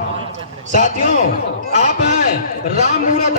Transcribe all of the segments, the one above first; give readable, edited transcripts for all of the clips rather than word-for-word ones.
साथियों, आप हैं राम मूरत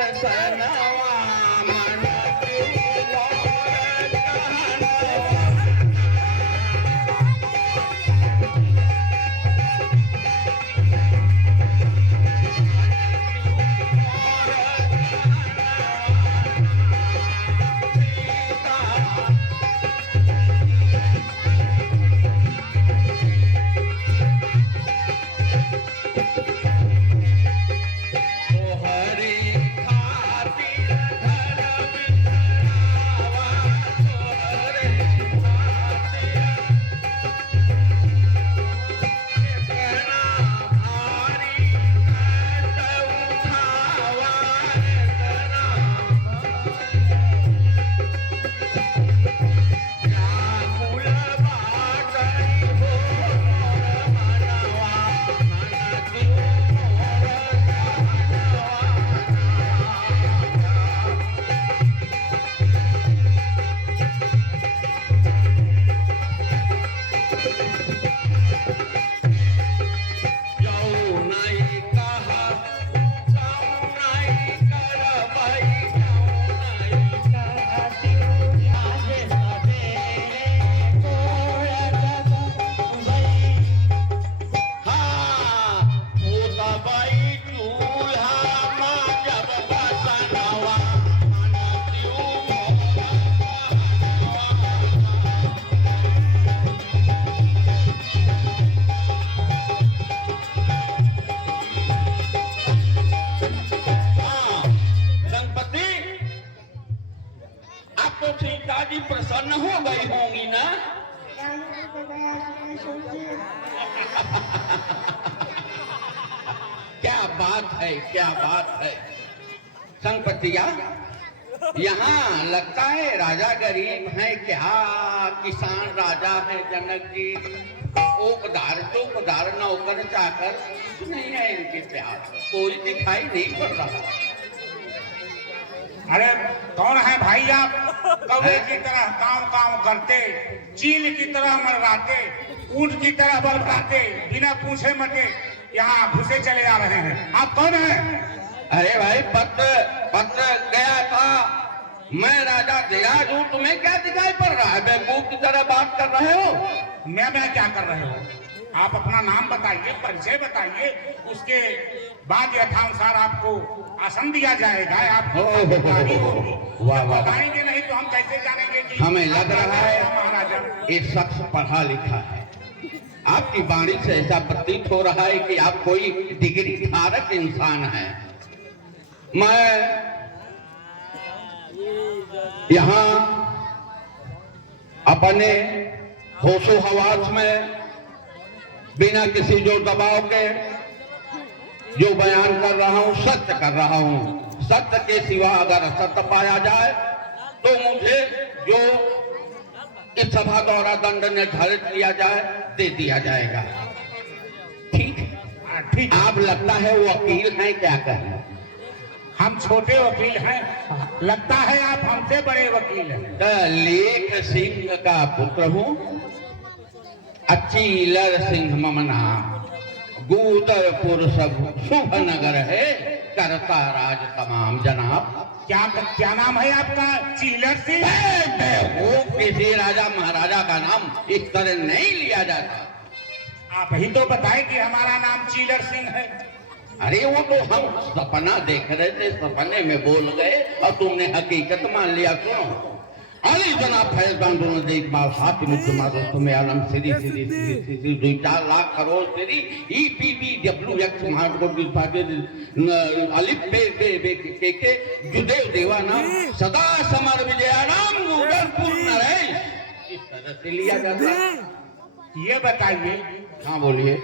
प्रसन्न हो गई होंगी ना। क्या बात है, क्या बात है। संपतिया, यहाँ लगता है राजा गरीब है क्या? किसान राजा है जनक जी। ओकदार चौकदार नौकर चाकर कुछ नहीं है इनके प्यार, कोई दिखाई नहीं पड़ रहा। अरे कौन है भाई आप? कौवे की तरह काम काम करते, चील की तरह मरवाते, ऊंट की तरह बरसाते, बिना पूछे मटे यहाँ घुसे चले आ रहे हैं। आप कौन हैं? अरे भाई, पत्र गया था, मैं राजा धीराज हूँ। तुम्हें क्या दिखाई पड़ रहा है? बेवकूफ की तरह बात कर रहे हो। मैं क्या कर रहे हो? आप अपना नाम बताइए, परिचय बताइए, उसके बाद यथानुसार आपको आसन दिया जाएगा। आपको बताएंगे नहीं तो हम कैसे जानेंगे कि हमें लग रहा है महाराजा एक शख्स पढ़ा लिखा है। आपकी वाणी से ऐसा प्रतीत हो रहा है कि आप कोई डिग्री धारक इंसान हैं। मैं यहाँ अपने होशो हवास में बिना किसी जो दबाव के जो बयान कर रहा हूँ, सत्य कर रहा हूँ। सत्य के सिवा अगर असत्य पाया जाए तो मुझे जो इस सभा द्वारा दंड निर्धारित किया जाए दे दिया जाएगा। ठीक ठीक। आप लगता है वो वकील हैं, क्या कहें? हम छोटे वकील हैं, लगता है आप हमसे बड़े वकील हैं। लेख सिंह का पुत्र हूँ, अचीलर सिंह मम नाम, गूदरपुर सब शुभ नगर है, करता राज तमाम जनाब। क्या नाम है आपका? चीलर सिंह? वो किसी राजा महाराजा का नाम इस तरह नहीं लिया जाता। आप ही तो बताएं कि हमारा नाम चीलर सिंह है। अरे वो तो हम सपना देख रहे थे, सपने में बोल गए और तुमने हकीकत मान लिया। सुनो, अली जनाब फैजदान दोनों देख माल हाथ मुद्दे मारो तुम्हें आलम सीधी 2-4 लाख करोड़ सीधी EPBWX मार्ग को दिखाते अलिफ के जुदेव देवाना सदा समर विजयाराम गूदरपुर नरेश, इस तरह से लिया जाता है। ये बताइए। हाँ बोलिए।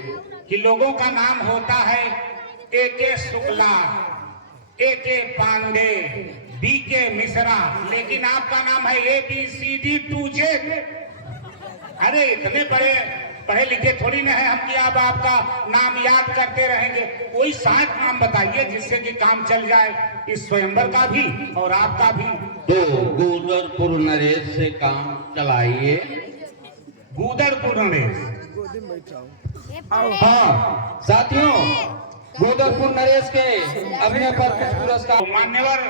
कि लोगों का नाम होता है AK Shukla, AK Pandey, BK Mishra, लेकिन आपका नाम है ABCD2Z। अरे इतने बड़े पढ़े लिखे थोड़ी ना है हम कि अब आपका नाम याद करते रहेंगे। कोई 7 नाम बताइए जिससे कि काम चल जाए, इस स्वयंवर का भी और आपका भी। तो गूदरपुर नरेश से काम चलाइए। गूदरपुर नरेश। हाँ साथियों, गोदरपुर नरेश के अभिनय पर कुछ पुरस्कार। मान्यवर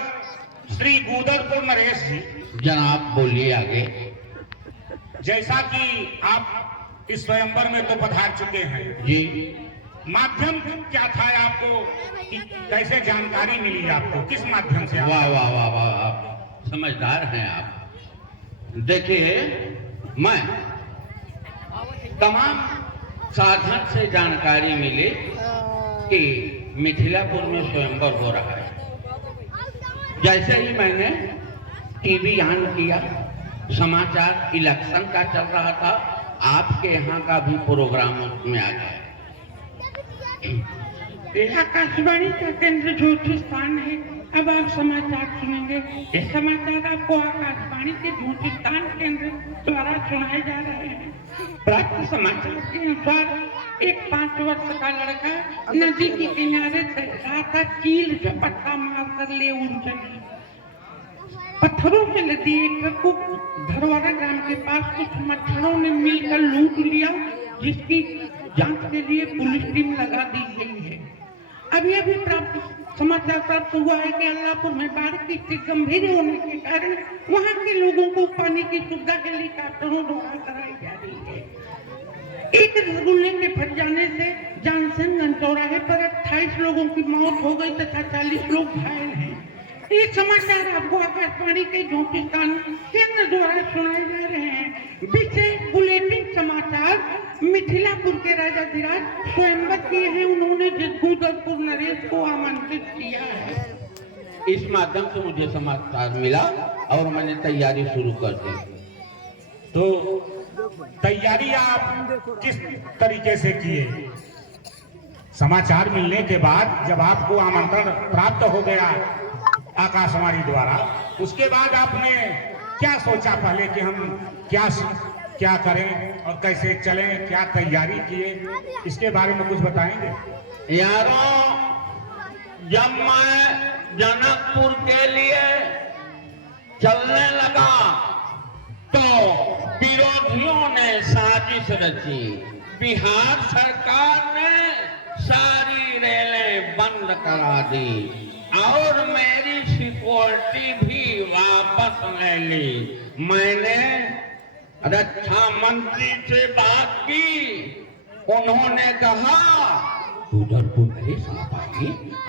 श्री गुदरपुर नरेश जी, जनाब बोलिए आगे। जैसा कि आप इस स्वयंवर में तो पधार चुके हैं जी, माध्यम क्या था आपको कि कैसे जानकारी मिली आपको, किस माध्यम से वाह वाह वाह वाह, आप समझदार हैं आप। देखिए, मैं तमाम साधन से जानकारी मिली कि मिथिलापुर में स्वयंवर हो रहा है। जैसे ही मैंने टीवी ऑन किया, समाचार इलेक्शन का चल रहा था, आपके यहाँ का भी प्रोग्राम उसमें आ गया। यह आकाशवाणी का केंद्र ज्योतिषस्थान है। अब आप समाचार सुनेंगे। ये समाचार आपको आकाशवाणी के ज्योतिषस्थान केंद्र द्वारा सुनाए जा रहे हैं। प्राप्त समाचार के अनुसार एक 5 वर्ष का लड़का नदी के किनारे से रहा था। चील से पत्थर मारकर ले उड़ चली। पत्थरों से लदी एक ट्रक को धरवाड़ा ग्राम के पास कुछ मच्छरों ने मिलकर लूट लिया, जिसकी जांच के लिए पुलिस टीम लगा दी गई है। अभी प्राप्त समाचार प्राप्त हुआ है कि अल्लाहपुर में बाढ़ की स्थिति गंभीर होने के कारण वहां के लोगों को पानी की सुविधा हेलीकॉप्टरों द्वारा कराई जा रही है। एक रसगुल्ले के फट जाने से जानसिंह चौराहे पर 28 लोगों की मौत हो गई तथा 40 लोग घायल हैं। ये समाचार आपको आकाशवाणी के ज्योतिषस्थान केंद्र द्वारा सुनाए जा रहे हैं। विशेष बुलेटिन समाचार मिथिलापुर के राजाधिराज स्वयंवर किए हैं। उन्होंने गुदरपुर नरेश को आमंत्रित किया है। इस माध्यम से मुझे समाचार मिला और मैंने तैयारी शुरू कर दी। तो तैयारी आप किस तरीके से किए? समाचार मिलने के बाद जब आपको आमंत्रण प्राप्त हो गया आकाशवाणी द्वारा, उसके बाद आपने क्या सोचा पहले कि हम क्या करें और कैसे चलें, क्या तैयारी किए, इसके बारे में कुछ बताएंगे? यारों, जब मैं जनकपुर के लिए चलने लगा तो विरोधियों ने साजिश रची। बिहार सरकार ने सारी रेलें बंद करा दी और मेरी सिक्योरिटी भी वापस ले ली। मैंने रक्षा मंत्री से बात की, उन्होंने कहा गुदरपुर नरेश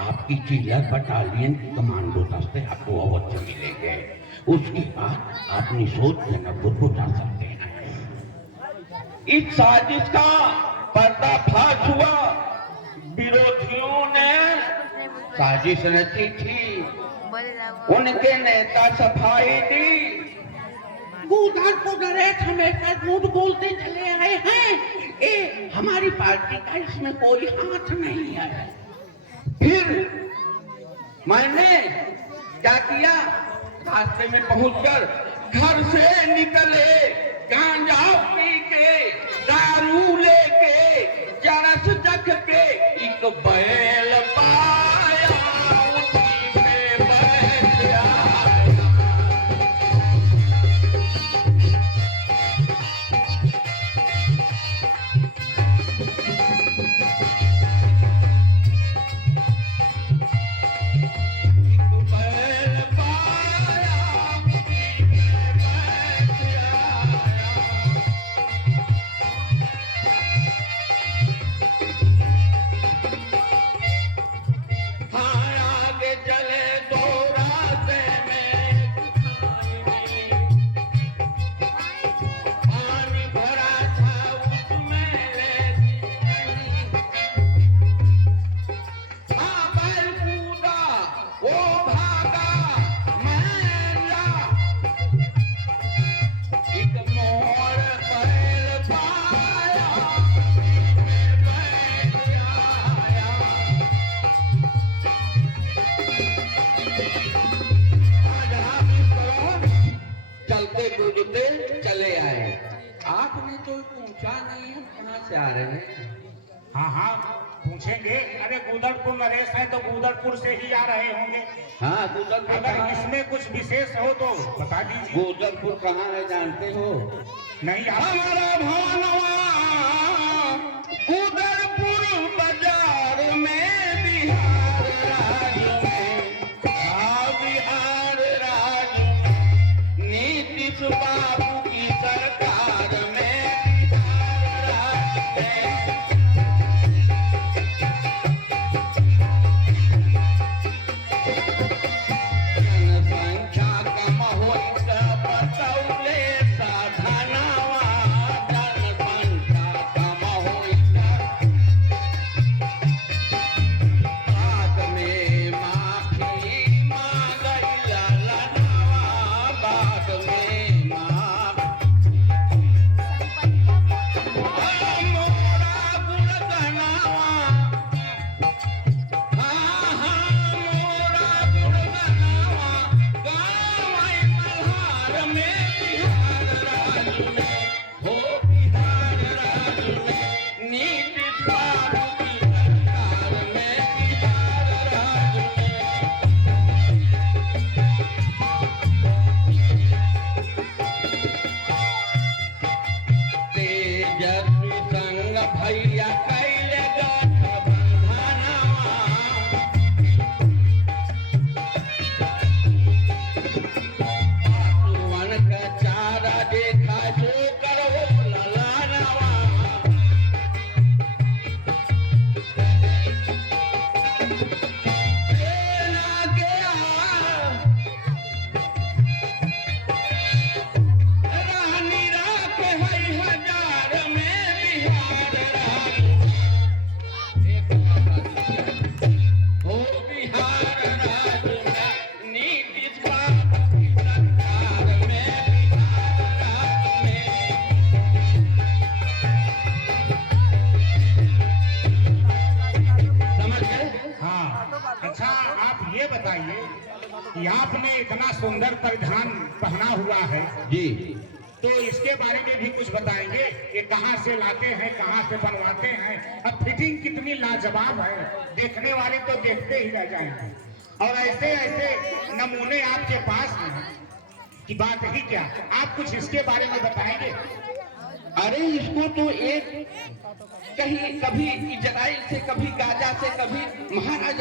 आपकी चिल्लर बटालियन की कमांडो दस्ते आपको अवश्य मिलेंगे। उसके बाद आप निशोध जनकपुर को जा सकते हैं। इस साजिश का पर्दाफाश हुआ। विरोधियों ने साजिश रची थी, उनके नेता सफाई दी। गुदरपुर नरेश हमेशा झूठ बोलते चले आए हैं। हमारी पार्टी का इसमें कोई हाथ नहीं है। फिर मैंने क्या किया, रास्ते में पहुंचकर घर से निकले, गांजा पी के, दारू लेके, चरस जख के एक बैल पाया, उसी पे बैठ आया। चले आए। आपने तो पूछा नहीं हम कहाँ से आ रहे हैं। हाँ पूछेंगे। अरे गुदरपुर नरेश है तो गुदरपुर से ही आ रहे होंगे। हाँ, गुदरपुर अगर कहाँ है? इसमें कुछ विशेष हो तो बता दीजिए। गुदरपुर कहाँ है जानते हो? नहीं हमारा भानवा गुदरपुर बाजार में भी हाँ, अच्छा आप ये बताइए कि आपने इतना सुंदर परिधान पहना हुआ है, जी तो इसके बारे में भी कुछ बताएंगे कि कहाँ से लाते हैं, कहाँ से बनवाते हैं, अब फिटिंग कितनी लाजवाब है, देखने वाले तो देखते ही रह जाएंगे। और ऐसे ऐसे नमूने आपके पास हैं कि बात ही क्या। आप कुछ इसके बारे में बताएंगे? अरे इसको तो एक कहीं कभी इजराइल से, कभी गाजा से, कभी महाराज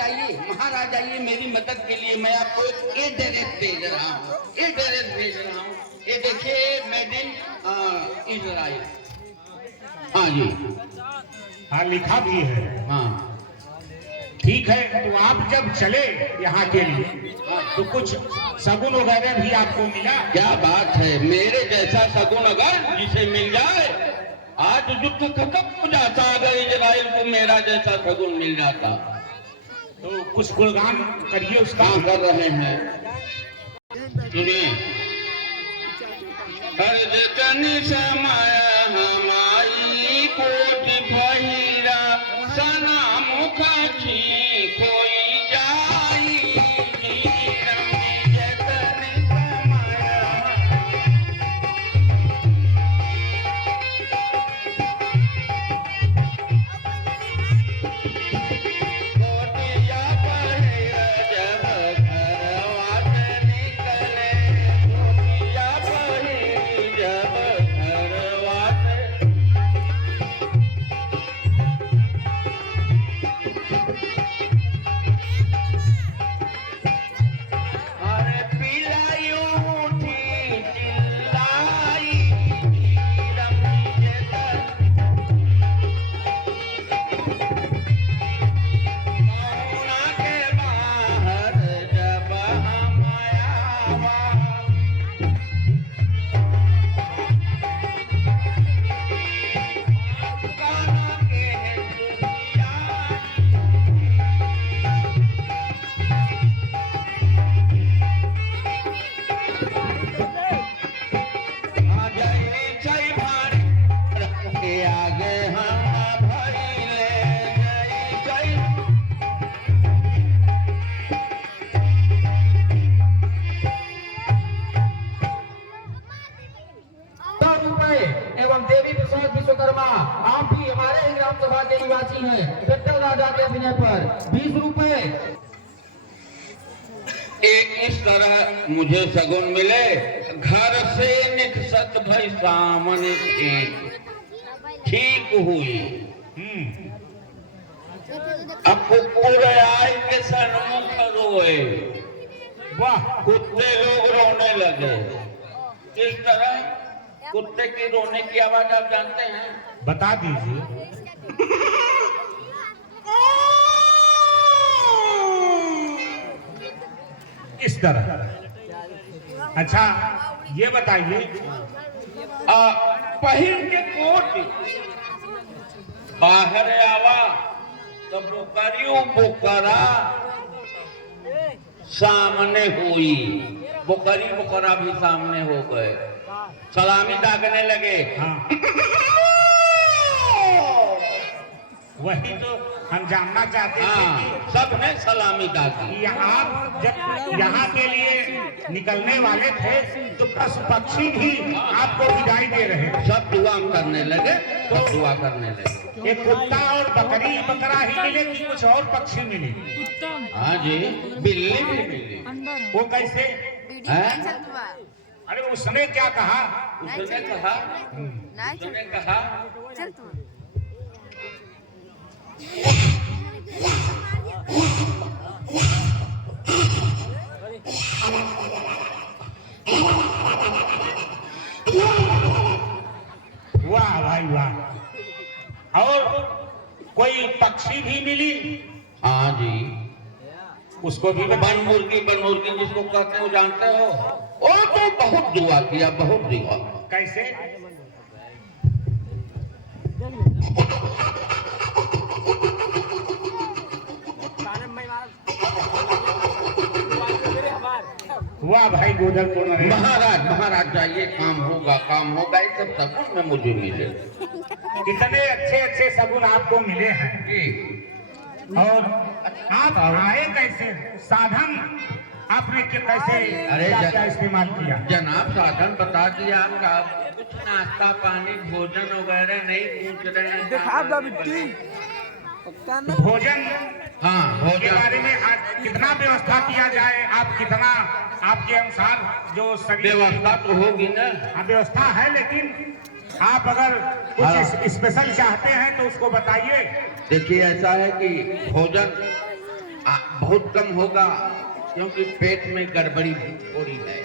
आइए मेरी मदद के लिए। मैं आपको एक ड्रेस भेज रहा हूँ, ये देखिए मेड इन इजराइल। हाँ जी, हाँ लिखा भी है। हाँ ठीक है, तो आप जब चले यहाँ के लिए तो कुछ शगुन वगैरह भी आपको मिला? क्या बात है, मेरे जैसा शगुन अगर जिसे मिल जाए, आज युद्ध खत्म हो जाता अगर इजराइल को मेरा जैसा शगुन मिल जाता। तो कुछ गुणगान करिए उसका। काम कर रहे हैं, सुनिए। हर जतन समय हमारी कोट भैरा सना मुख छी कोई जाई जतन समय कोटिया भैरा जब घरवा से निकले, कोटिया भैरा जब घरवा से अरे पिलाई उठी चिल्लाई रमी मौना के बाहर जब हम आवा, काना के सुनिया आगे हम भइले जय। 100 रुपए एवं देवी प्रसाद विश्वकर्मा, आप भी हमारे ही ग्राम सभा के निवासी हैं, विठल राजा के अभिनय पर 20 रुपए। इस तरह मुझे शगुन मिले, घर से निकसत भई सामने ठीक हुई। अब कुकुर आए के सन्मुख रोए, वाह, कुत्ते लोग रोने लगे। इस तरह कुत्ते की रोने की आवाज आप जानते हैं? बता दीजिए। इस तरह। अच्छा ये बताइए, पहिर के कोट बाहर आवा तो बोकरियों बोकरा सामने हुई, बोकरी बोकरा भी सामने हो गए, सलामी दागने लगे। हाँ वही तो हम जानना चाहते थे हाँ, सबने सलामी दागी। कि आप जब यहाँ के लिए निकलने वाले थे तो पशु पक्षी भी आपको विदाई दे रहे थे। सब दुआ करने लगे, सब दुआ करने लगे। एक कुत्ता और बकरी बकरा ही मिले कि कुछ और पक्षी मिले? हाँ जी, बिल्ली भी मिली। वो कैसे? हैं? अरे उसने क्या कहा? उसने कहा वाह भाई वाह। और कोई पक्षी भी मिली? हाँ जी, उसको भी बन मुर्गी जिसको कहते हो जानते हो? वो तो बहुत दुआ किया, बहुत दुआ। कैसे? वाह भाई गोदर को महाराज जाइए, काम होगा, ये सब सगुन में मुझे मिले। कितने अच्छे अच्छे सगुन आपको मिले हैं। जी, और आप आए कैसे? साधन आपने कैसे अरे क्या इस्तेमाल किया? जनाब साधन बता दिया आपका, कुछ नाश्ता पानी भोजन वगैरह नहीं पूछ रहे हैं। भोजन हाँ के भोजन बारे में आज कितना व्यवस्था किया जाए? आप कितना आपके अनुसार जो सभी व्यवस्था तो होगी ना। हाँ, व्यवस्था है, लेकिन आप अगर कुछ स्पेशल चाहते हैं तो उसको बताइए। देखिए ऐसा है कि भोजन बहुत कम होगा, क्योंकि पेट में गड़बड़ी हो रही है,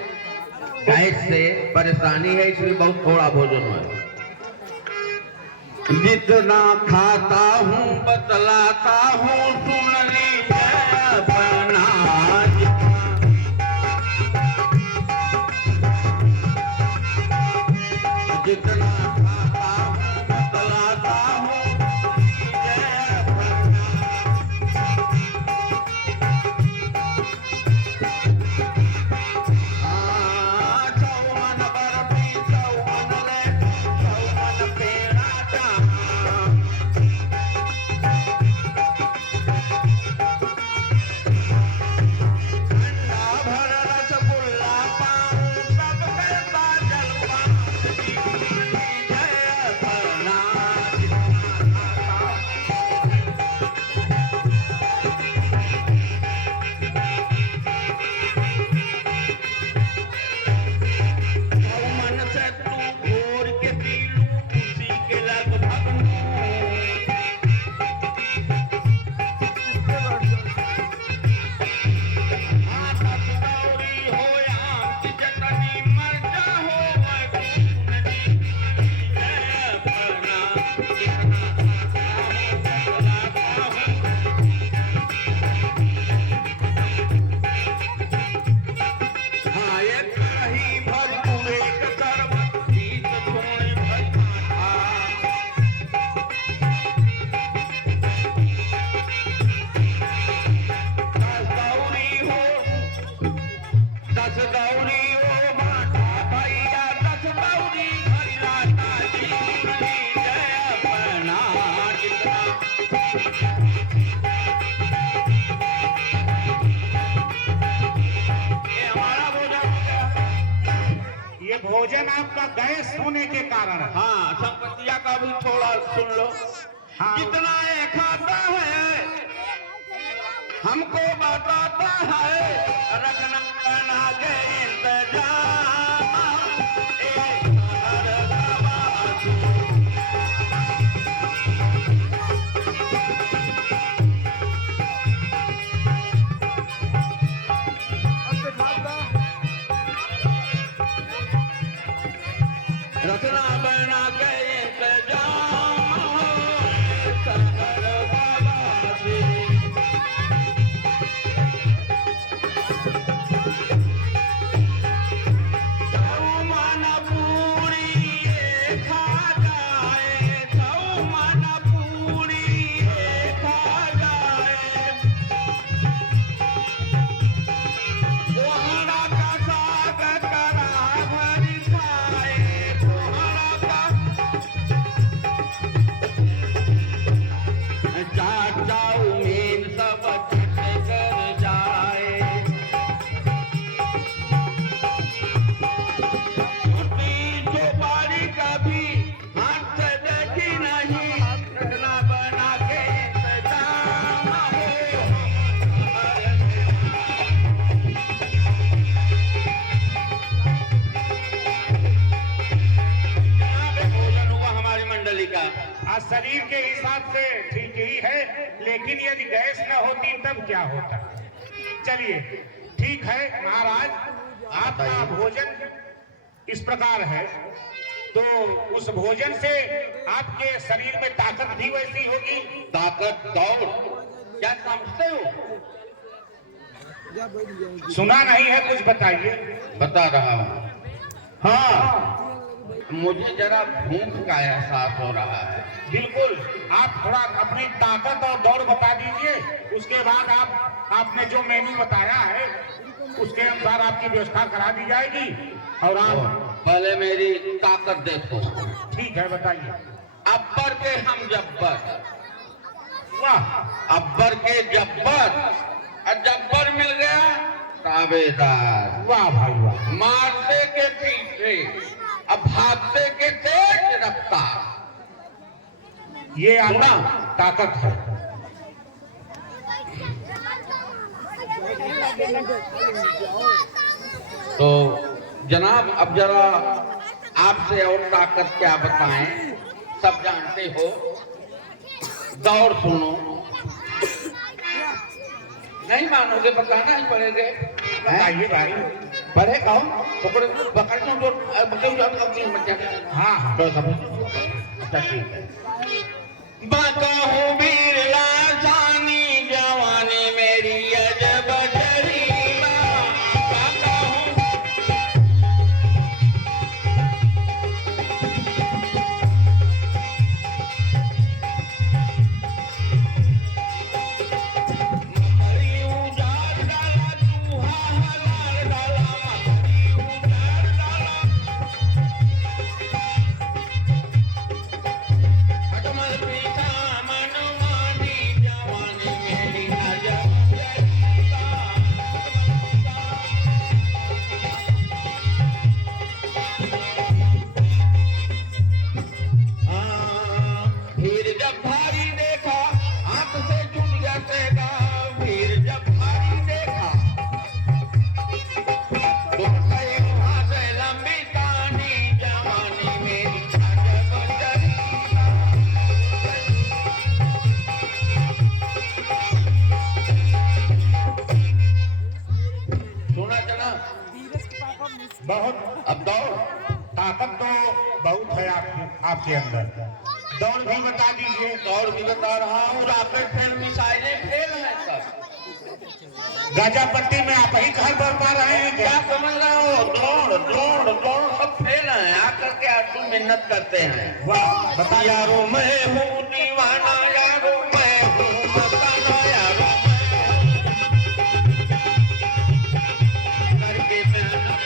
गैस से परेशानी है, इसलिए बहुत थोड़ा भोजन है। जितना खाता हूँ बतलाता हूँ, सुन लीजिए अपना। जितना खाता हूँ बतलाता हूँ, चौवन बर्फी चौवन लड्डू चौवन पेड़ा जहाँ। ठंडा भर रसगुल्ला पाऊं सब कैसा जलपान, जय भरनाथ मन से तू घोर के पी लूं, उसी के लगभग नूं। दौरी हो आम की चटनी, मरचा हो वैकुंठ नदी, जय भरनाथ जितना खाता हूं बतलाता हूं। हाँ एक कहीं भर पूरे एक शरबत, बीच थोड़ी भर कांठा। दस दौरी हो बाटा भैया, 10 दौरी भरी लाटा जी, जय भरनाथ जितना। ये हमारा भोजन हो गया। ये भोजन आपका गैस होने के कारण है। हाँ संपत्तिया का भी थोड़ा सुन लो। हाँ। जितना ये खाता है हमको बताता है, रखना बना के इंतजाम, एक घर दबाती। रखना बना के इंतजाम, एक घर दबाती। चौमन पूरी ये खा जाए, चौमन पूरी ये खा जाए। कोहड़ा का साग करा भरी खाए, कोहड़ा का चाउमीन सब चट कर जाए। चौपारी कभी हाथ से देखी नहीं, रखना बना के इंतजाम हो। यहाँ पे भोजन हुआ हमारी मंडली का। आज शरीर के हिसाब से ठीक ही है, लेकिन यदि गैस न होती तब क्या होता? चलिए ठीक है महाराज, आपका भोजन इस प्रकार है, तो उस भोजन से आपके शरीर में ताकत भी वैसी होगी। ताकत दौड़ क्या समझते हो? सुना नहीं है, कुछ बताइए। बता रहा हूँ। हाँ मुझे जरा भूख का एहसास हो रहा है। बिल्कुल, आप थोड़ा अपनी ताकत और दौड़ बता दीजिए, उसके बाद आपने जो मेनू बताया है उसके अनुसार आपकी व्यवस्था करा दी जाएगी। और आप पहले मेरी ताकत देखो। ठीक है, बताइए। अब्बर के हम जब्बर, वाह अब्बर के जब्बर, और जब्बर मिल गया ताबेदार। वाह भाई वाह। मारते के पीछे अब भागते के तेज रफ्तार। ये आना ताकत है। तो जनाब अब जरा आपसे और ताकत क्या बताएं, सब जानते हो। दौड़ सुनो, नहीं मानोगे, बताना ही पड़ेगा। बताइए भाई। पढ़े कहो पकड़ो पकड़ दो हाँ तो अच्छा ठीक है। बाका हूँ वीर लासानी जवानी मेरी अजब जरीना। बाका हूँ मकड़ी उजाड़ डाला, चूहा हलाल डाला, मकड़ी उजाड़ डाला। अकमल पीछा मनमानी जवानी मेरी अजब जरीना। फिर जब भारी देखा हाथ से जुट गया तेगा। फिर जब भारी देखा तो वहां से लंबी कहानी जवानी मेरी अजब जरीना। सुना जना बहुत अब दौड़। ताकत तो बहुत है आपके अंदर। दौड़ भी बता दीजिए। दौड़ भी बता रहा हूँ, रॉकेट फेल मिसाइलें फेल हैं सब। गाजापट्टी में आप ही घर भर पा रहे हैं क्या क्या? समझ रहे हो? दौड़ दौड़ दौड़ सब फेल हैं। आकर के आंसू मिन्नत करते हैं। वाह बताइए। यारो मैं हूँ दीवाना, यारो मैं हूँ मस्ताना, यारो करके मेहनत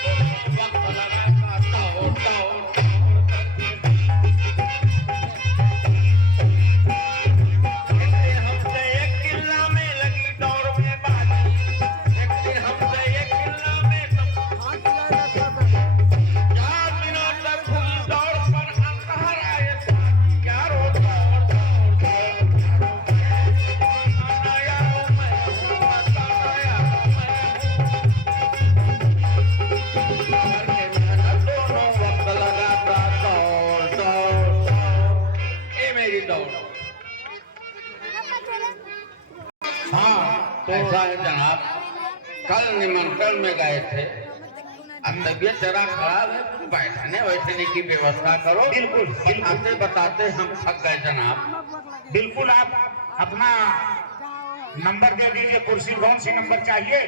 वक्त लगाता दौड़ दौड़ करके। हमसे एक किला में लगी दौड़ में बाजी। देखते हमसे एक किला में चार दिनों तक हुई दौड़ पर हम कहाँ आए साथी। यारो दौड़ दौड़ दौड़ यारो मैं हूँ मस्ताना, यारो मैं हूँ करके मेहनत दोनों वक्त लगाता दौड़ दौड़ दौड़। ये मेरी दौड़। हाँ तो ऐसा है जनाब, कल निमंत्रण में गए थे। अब तबीयत जरा खराब है, कुछ बैठने बैठने की व्यवस्था करो। बिल्कुल, बिल्कुल। बताते बताते हम थक गए जनाब। बिल्कुल। आप अपना नंबर दे दीजिए, कुर्सी कौन सी नंबर चाहिए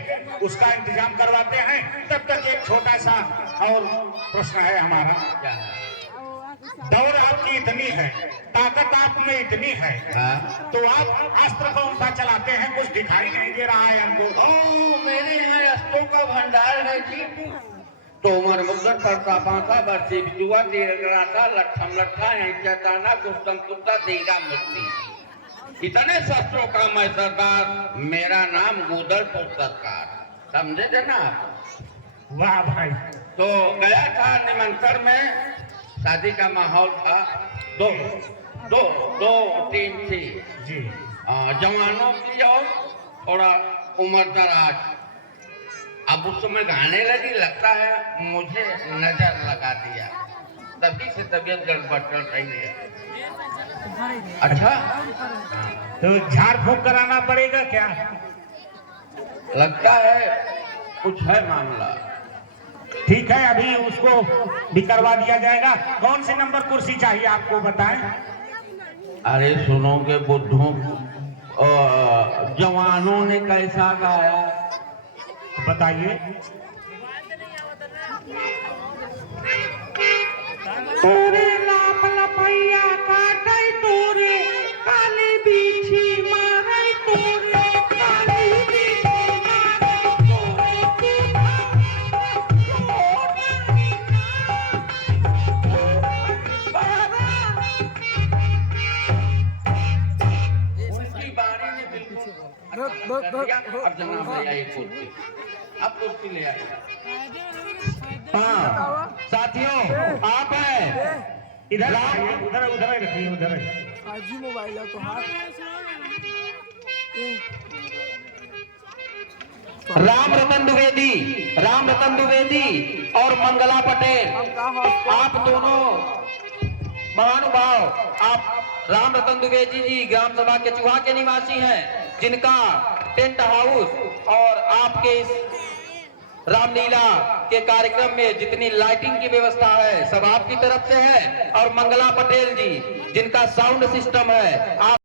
उसका इंतजाम करवाते हैं। तब तक एक छोटा सा और प्रश्न है हमारा। क्या है? दौड़ आपकी इतनी है, ताकत आप में इतनी है, हाँ? तो आप अस्त्र कौन सा चलाते हैं? कुछ दिखाई नहीं दे रहा है हमको। ओ, मेरे यहाँ अस्त्रों का भंडार है जी। तो उमर मुद्दत करता पाता बरसी बिजुआ तीरगराता लट्ठम लट्ठा चताना कुस्तम कुत्ता देगा मुक्ति। इतने शस्त्रों का मैं सरदार, मेरा नाम गुदरपुर सरकार। समझे थे ना आप? वाह भाई। तो गया था निमंत्रण में, शादी का माहौल था। दो दो दो टीम थी जी जवानों की और थोड़ा उम्र दराज। अब उस समय गाने लगी, लगता है मुझे नजर लगा दिया, तभी से तबीयत गड़बड़ चल रही है। अच्छा, तो झाड़ फूक कराना पड़ेगा क्या? लगता है कुछ है मामला। ठीक है, अभी उसको भी करवा दिया जाएगा। कौन सी नंबर कुर्सी चाहिए आपको बताएं। अरे सुनोगे बुद्धों, जवानों ने कैसा गाया? बताइए। तोरे लाप लपैया काटै तोरे काली बीछी मारै तोरे काली बीछी मारै तोरे उनकी अब जनाब ले आए कुर्सी, अब कुर्सी ले आए। हाँ साथियों आप हैं इधर उधर उधर रखिए, उधर आजी मोबाइल है तो हाथ राम रतन द्विवेदी और मंगला पटेल, आप दोनों महानुभाव, आप राम रतन द्विवेदी जी ग्राम सभा के चूहा के निवासी हैं, जिनका टेंट हाउस और आपके इस रामलीला के कार्यक्रम में जितनी लाइटिंग की व्यवस्था है सब आपकी तरफ से है, और मंगला पटेल जी जिनका साउंड सिस्टम है, आप